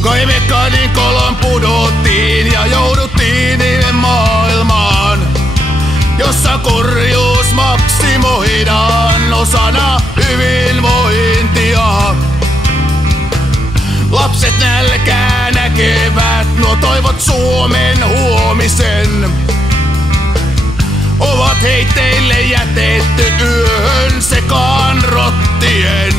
Kai mekaanin kolon pudottiin ja jouduttiin maailmaan, jossa kurjuus maksimoidaan osana hyvinvointia. Lapset nälkää näkevät, nuo toivot Suomen huomisen ovat heitteille jätetty yöhön sekaan rottien.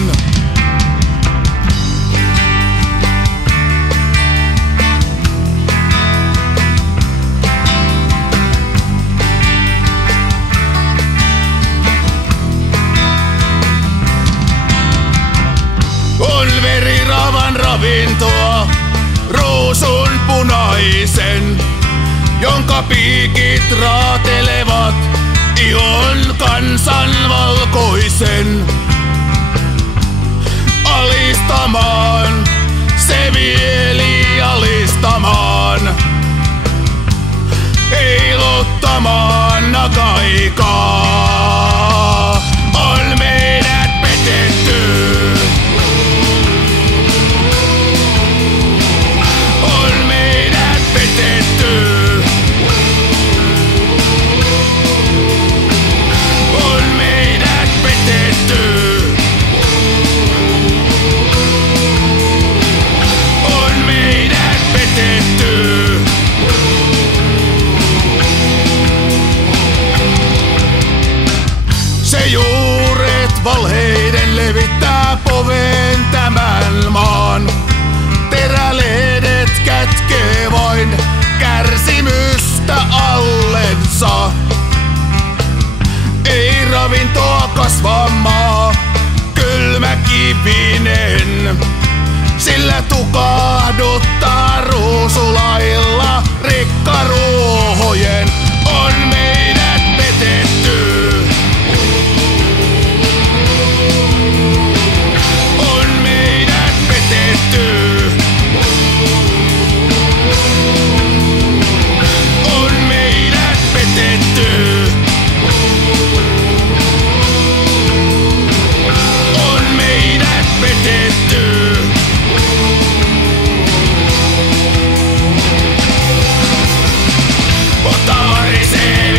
On veriravan ravintoa, ruusun punaisen, jonka piikit raatelevat ihon kansan valkoisen. Alistamaan, se mieli alistamaan, heiluttamaan nakaikaa. On meidät petetty. Se juuret valheiden levittää poveen tämän maan. Terälehdet kätkee vain kärsimystä allensa. Ei ravintoa kasva maa, kylmäkivinen, sillä tukahduttaa ruusulailla rikkaruohojen. On meidät petetty. Mutta se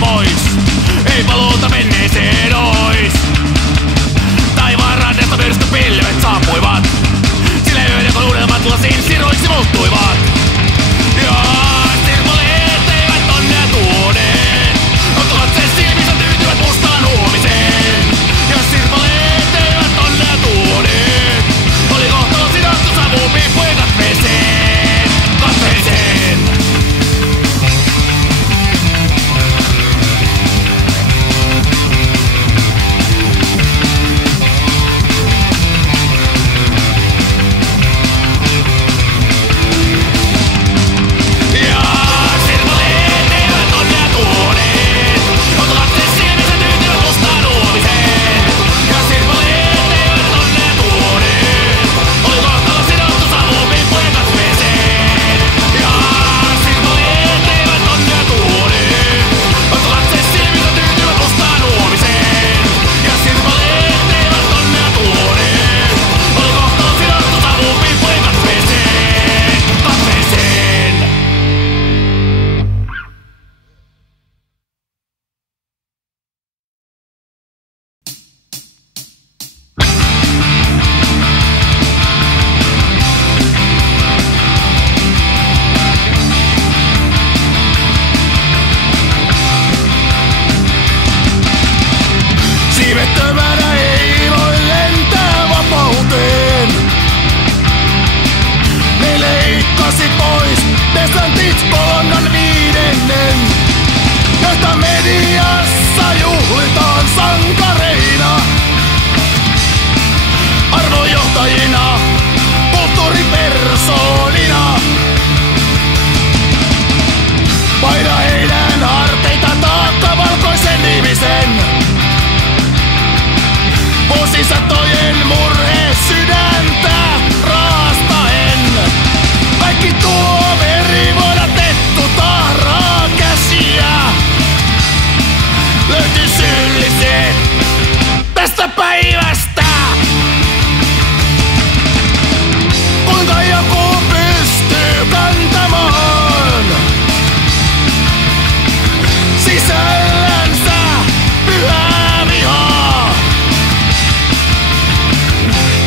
pois. Ei paluuta menneeseen ois. Taivaan rannesta myrskypilvet saapuivat, sillä yöden kun unelmat lasin siruiksi muuttuivat. Ja sirpaleet eivät onnea tuoneet, mutta katseet silmissä tyytyvät mustaan huomiseen. Ja sirpaleet eivät onnea tuoneet, oli kohtalo sidottu savupiippujen katveeseen, katveeseen. Siivettömänä ei voi lentää vapauteen. Ne leikkasi pois desantit kolonnan 5, joita mediassa juhlitaan sankareina, arvojohtajina, kulttuuripersoonina. Paina heidän harteita taakka valkoisen ihmisen. Vuosisatojen murhe sydäntä raastaen. Kaikki tuo veri vuodatettu tahraa käsiä. Löytyy syylliset tästä päivästä. Kuinka joku pystyy kantamaan sisällänsä pyhää vihaa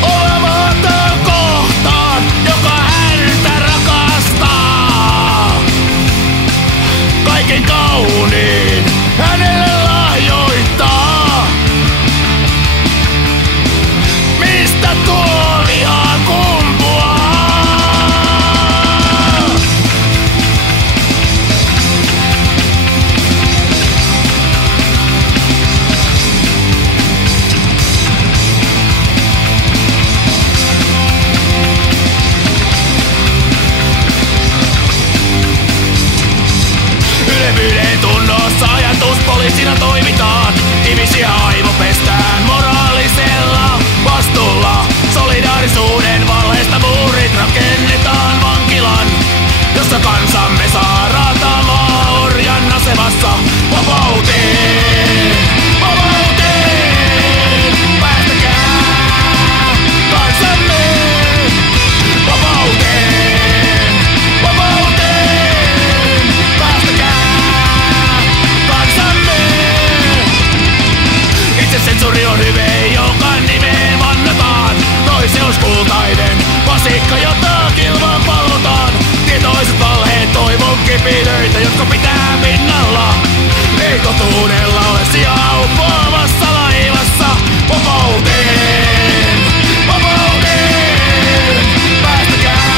olematon kohtaan, joka häntä rakastaa. Kaiken kauniin hänelle lahjoittaa. Mistä tuo viha kumpuaa? Ylevyyden tunnossa ajatuspoliisina toimitaan. Ihmisiä aivopestään moraalisella vastuulla. Solidaarisuuden valheesta muurit rakennetaan vankilan, jossa kansamme saa raatamaa orjan asemassa. Vapauteen, vapauteen, päästäkää kansamme. Vapauteen, vapauteen, päästäkää kansamme. Itsesensuuri on hyve, jonka nimeen vannotaan. Toiseus kultainen vasikka, jota kilvan palvotaan. Tietoiset valheet toivon kipinöitä, jotka pitää pinnalla. Ei totuudella ole sijaa uppoavassa laivassa. Vapauteen, vapauteen, päästäkää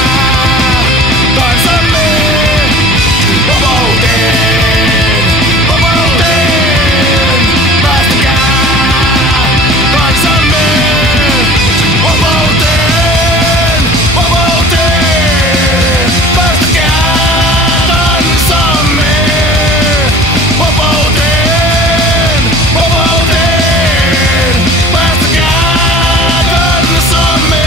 kansamme. Vapauteen, vapauteen, päästäkää kansamme. Vapauteen, vapauteen, päästäkää kansamme. Vapauteen, vapauteen, päästäkää kansamme.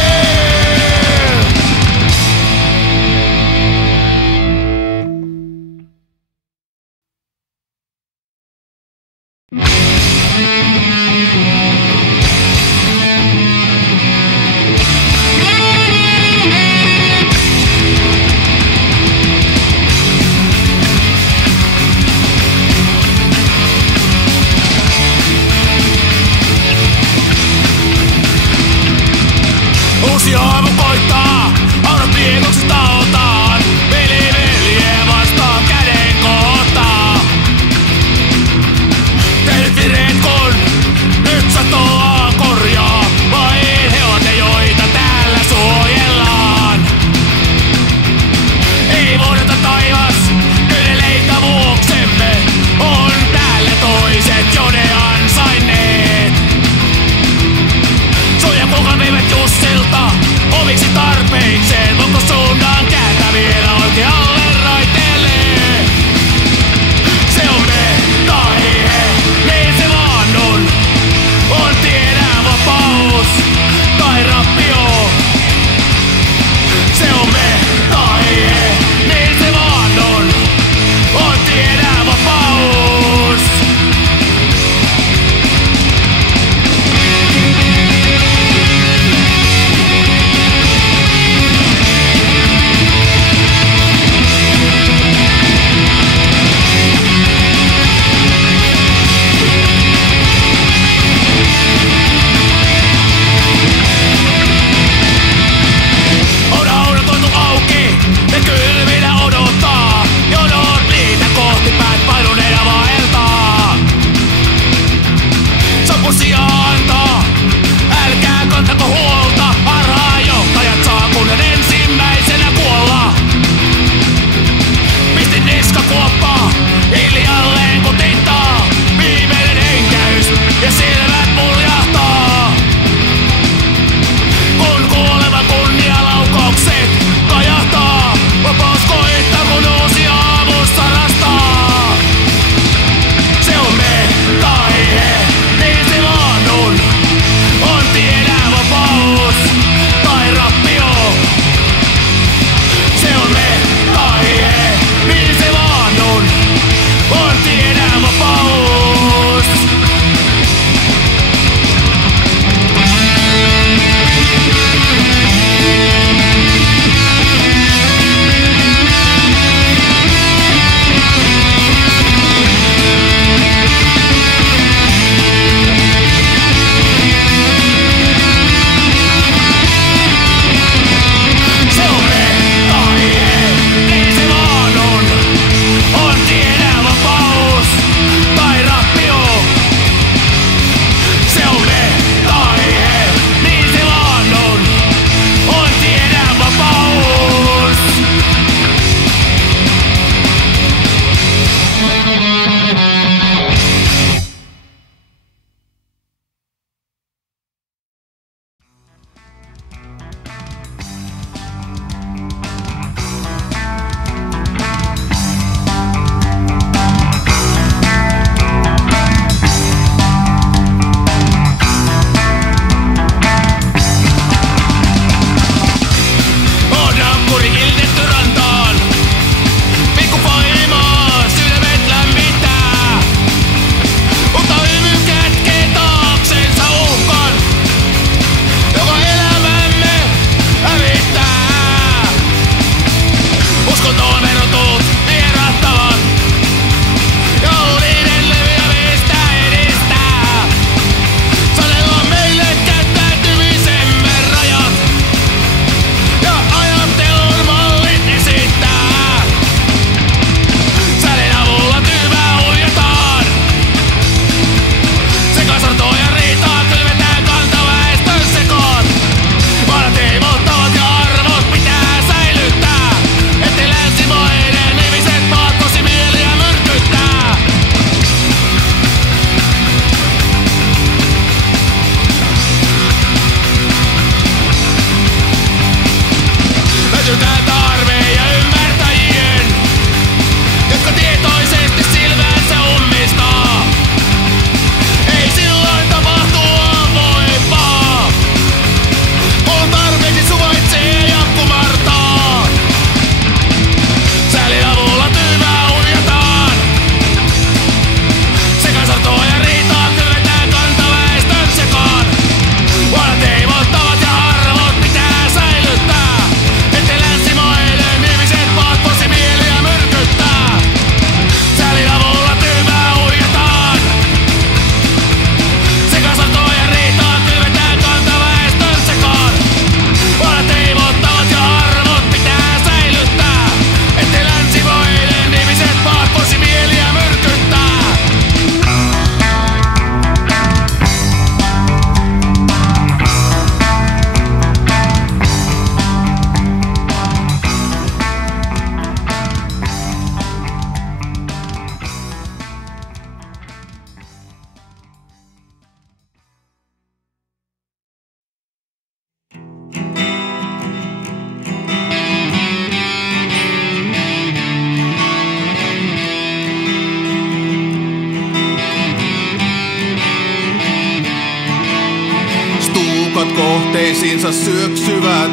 kohteisiinsa syöksyvät.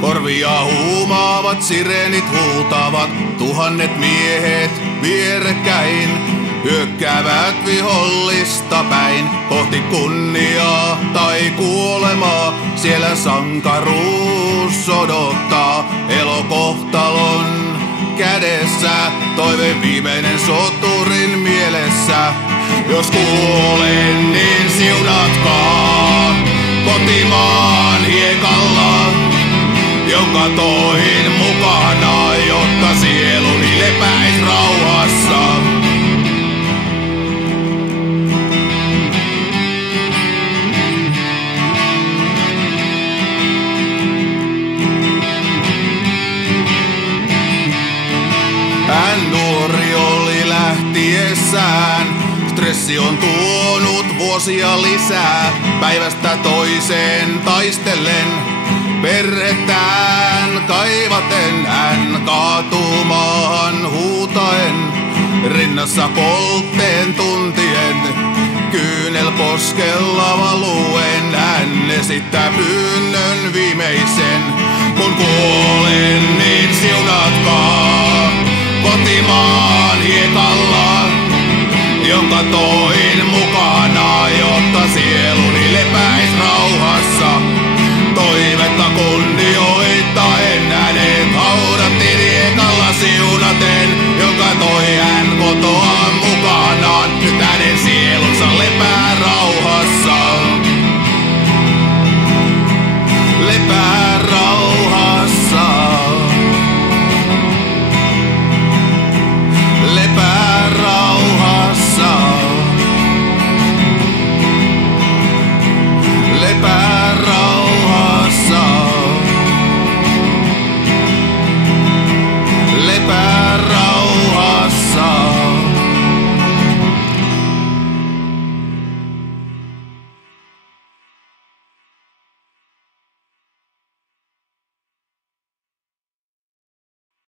Korvia huumaavat, sireenit huutavat, tuhannet miehet vierekkäin hyökkäävät vihollista päin. Kohti kunniaa tai kuolemaa, siellä sankaruus odottaa. Elokohtalon kädessä, toiveen viimeinen soturin mielessä. Jos kuolen, niin siunatkaa kotimaan hiekalla, jonka toin mukana, jotta sieluni lepäis rauhassa. Hän nuori oli lähtiessään, stressi on tuonut vuosia lisää. Päivästä toiseen taistellen, perhettään kaivaten, hän kaatuu maahan huutaen. Rinnassa poltteen tuntien, kyynelposkella valuen, hän esittää pyynnön viimeisen. Kun kuolen, niin siunatkaa kotimaan hiekalla, jonka toin mukana, jotta sieluni lepäis rauhassa. Toivetta kunnioittaen hänet haudattiin hiekalla siunaten, jonka toi hän kotoaan